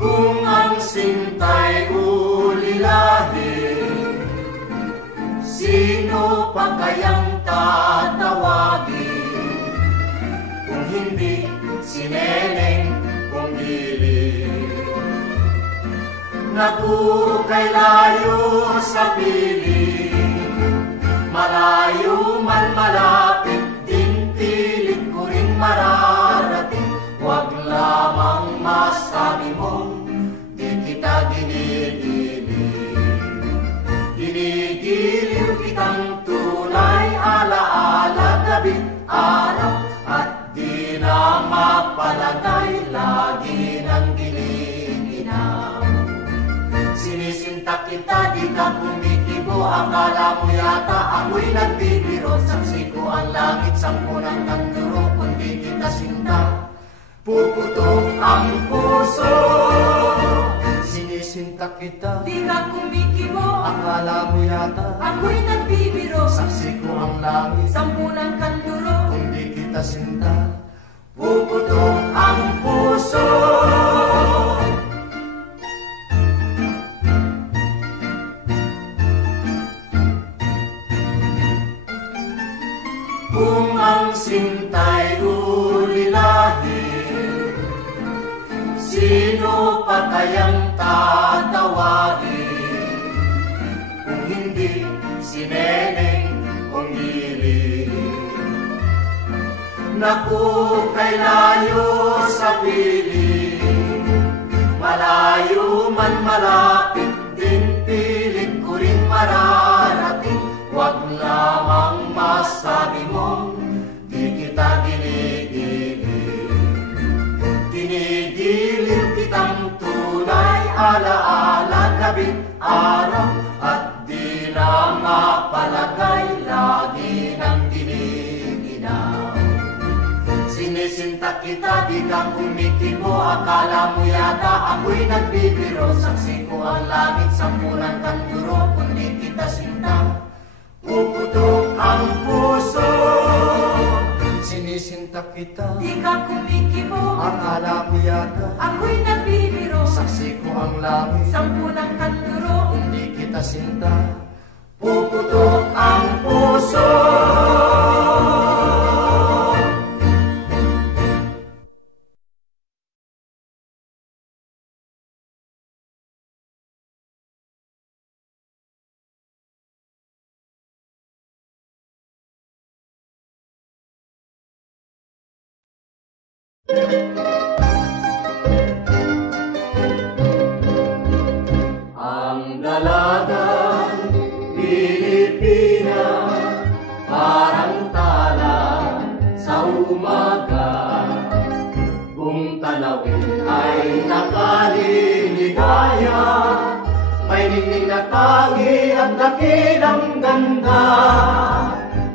Kung ang sinta'y ulilahin, sino pa kayang tatawagin? Kung hindi si Neneng Pumili, na puro kay layo sa piling, malayo man malapit din, pilit ko rin mararating. Huwag lamang masabi mong di kita ginigiling. Ginigiliw kitang tunay, alaala gabi't araw, at di na mapalagay, lagi ng giliginaw. Sinisinta kita, di ka kumikibo, akala mo yata ako'y nagbibiro. Saksi ko ang langit, sampo ng kanduro, kundi kita sinta, puputok ang puso. Sinisinta kita, di ka kumikibo, akala mo yata ako'y nagbibiro. saksi ko ang langit, Sampu ng kanduro, kung di kita sinta, puputok ang puso. Kung ang sinta'y ulilahin, sino pa kayang tatawagin? Kung hindi si Neneng Pumili, naku kay layo sa piling, malayo man malapit din, pilit ko rin mararating. Huwag lamang masabi mong di kita ginigiling. Ginigiliw kitang tunay, alaala gabi't araw, at di na mapalagay, lagi ng giniginaw. Sinisinta kita, di ka kumikibo, akala mo yata ako'y nagbibiro. Saksi ko ang langit, sampu ng kanduro, kundi kita sinta, puputok ang puso. Sinisinta kita, di ka kumikibo, akala mo yata ako'y nagbibiro. saksi ko ang langit, Sampu ng kanduro, hindi kita sinta, puputok ang puso. Ang dalagang Pilipina, parang tala sa umaga. Kung tanawin ay nakaliligaya, may ningning na tangi at dakilang ganda.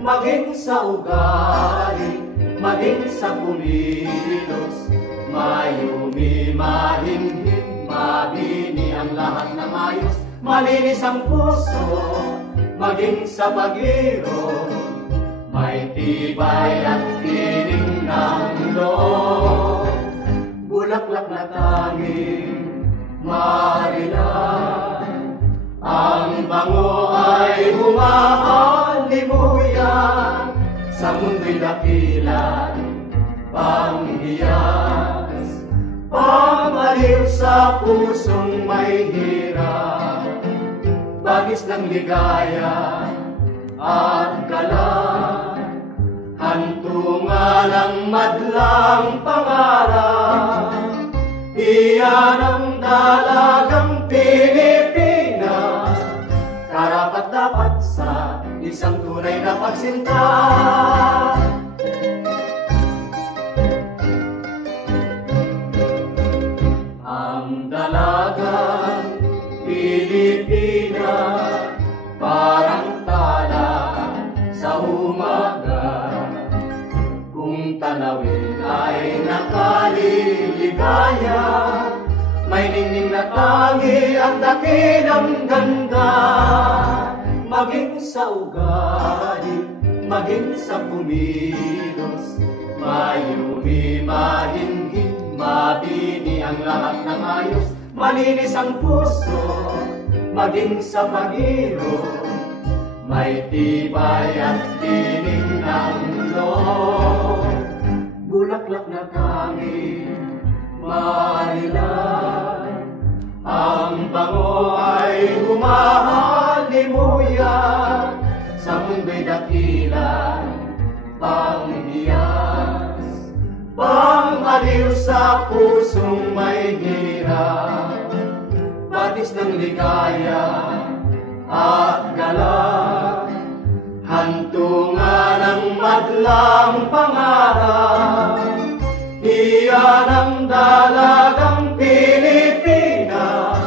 Maging sa ugali, maging sa kumilos, mayumi, mahinhin, mabini ang lahat na mayos. Malinis ang puso, maging sa pag-iro, may tibay at tining ng loob. Bulaklak na tanging marilan, ang bango ay humahalimuyan. Sa mundo'y dakilan, panghiyas, pamaliw sa pusong may hirap. Bagis ng ligaya at galak, hantungan ang madlang pangarap. Iyan ang dalagang Pilipina, karapat-dapat sa isang tunay na pagsinta. Ang dalagang Pilipina, parang tala sa umaga. Kung tanawin ay nakaliligaya, may ningning na tangi at dakilang ganda. maging sa ugali, maging sa kumilos. Mayumi, mahinhin, mabini ang lahat ng ayos. Malinis ang puso, maging sa pag-iro. May tibay at tinig ng loob. Bulaklak na tanging maalilan. Ang bango ay humahalimuyan sa mundo'y dakila, panghiyas, pangaliw sa pusong may hirap, batis ng ligaya at galak, hantungan ng madlang pangarap. Iyan ang dalagang Pilipina,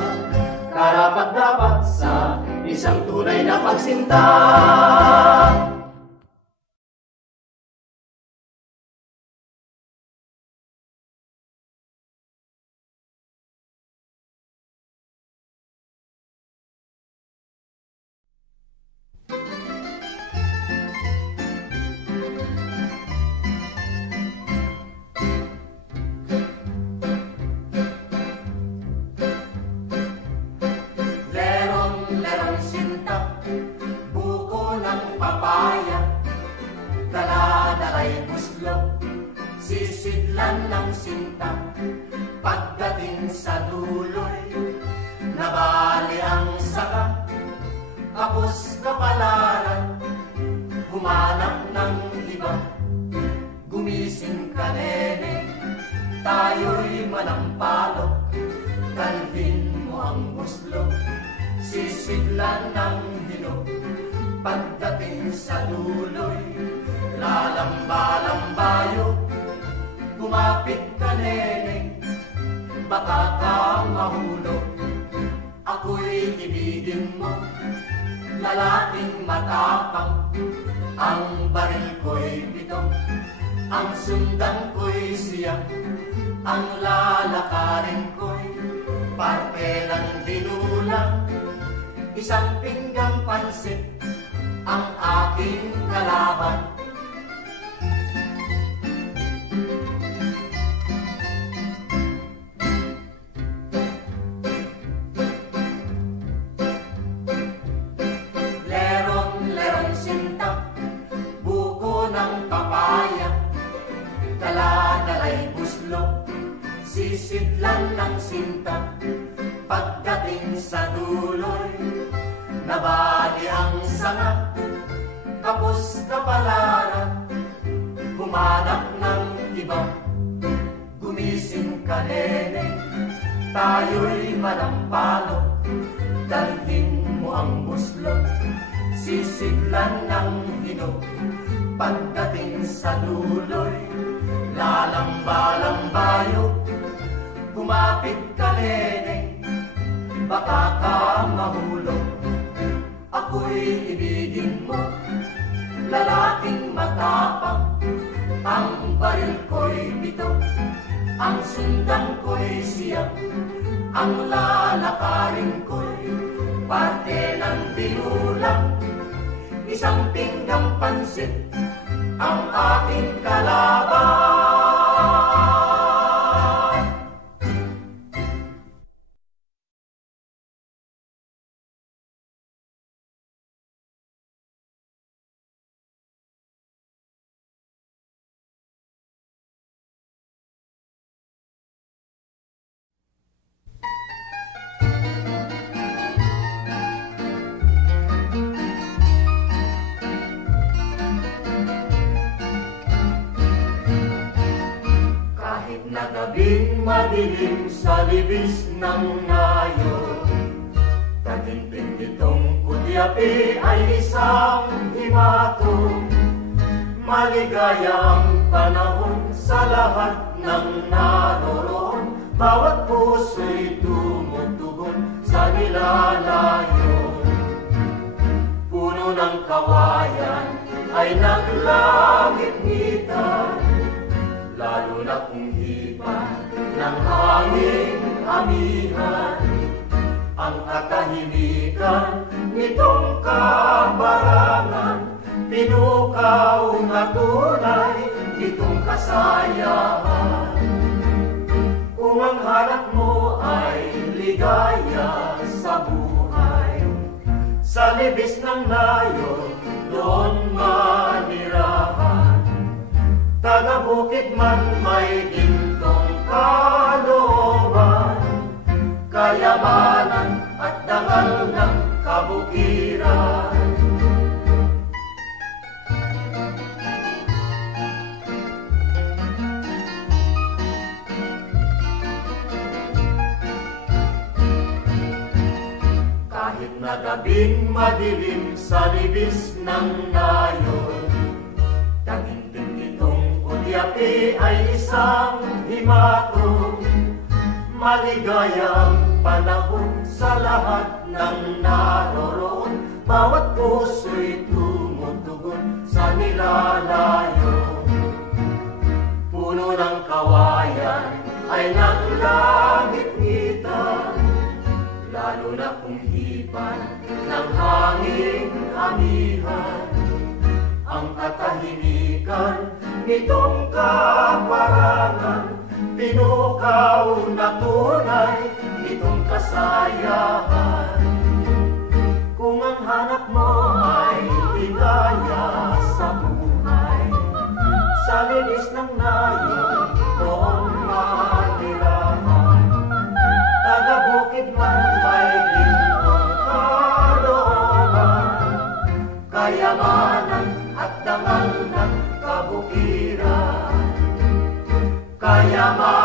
karapat-dapat sa isang tunay na pagsinta. Sisidlan ng sinta, pagdating sa duloy, nabali ang saka, kapos kapalaran, humanap ng iba. Gumising ka, nene, tayo'y manampalok, dalhin mo ang muslo, sisidlan ng hinog, pagdating sa duloy, lalamba-lambayo. Kumapit ka, nene, baka ka mahulog. Ako'y ibigin mo, lalaking matapang. Ang baril ko'y bito, ang sundan ko'y siya. Ang lalakarin ko'y parte ng dinulang. Isang pinggang pansit ang aking kalaban. Sisidlan ng sinta, pagdating sa duloy, nabali ang sanga, kapos kapalaran, humanap ng iba. Gumising ka, nene, tayo'y manampalok, dalhin mo ang muslo, sisidlan ng hinog, pagdating sa duloy, lalamba-lambayo. Kumapit ka, nene, baka ka mahulog. Ako'y ibigin mo, lalaking matapang. Ang baril ko'y bito, ang sundan ko'y siya. Ang lalakarin ko'y parte ng binulang. Isang pinggang pansit ang aking kalaban. Gabing madilim sa libis ng nayon, taginting nitong kudyapi ay isang himatong. Maligaya ang panahon sa lahat ng naroroon, bawat puso'y tumutugon sa nilalayon. Puno ng kawayan ay naglangit-ngitan, lalo na kung hipan ng hanging amihan. Ang katahimikan nitong kabarangan, pinukaw na tunay nitong kasayahan. Kung ang hanap mo ay ligaya sa buhay, sa libis ng nayon doon manirahan. Taga-bukid man may gintong kalooban, kayamanan at dangal ng kabukiran. Kahit na gabing madilim sa libis ng nayon, taginting nitong udyapi ay isang himatong, maligayang panahon sa lahat ng naroroon. Bawat puso'y tumutugon sa nilalayo. Puno ng kawayan ay ng langit ngitan, lalo na kung hipan ng hanging amihan. Ang katahimikan nitong kaparangan, pinukaw na tunay nitong kasayahan. Kung ang hanap mo ay ligaya sa buhay, sa linis ng nayon noong manirahan. Taga-bukid man may gintong kalooban, kayamanan at dangal ng kabukiran. Kayamanan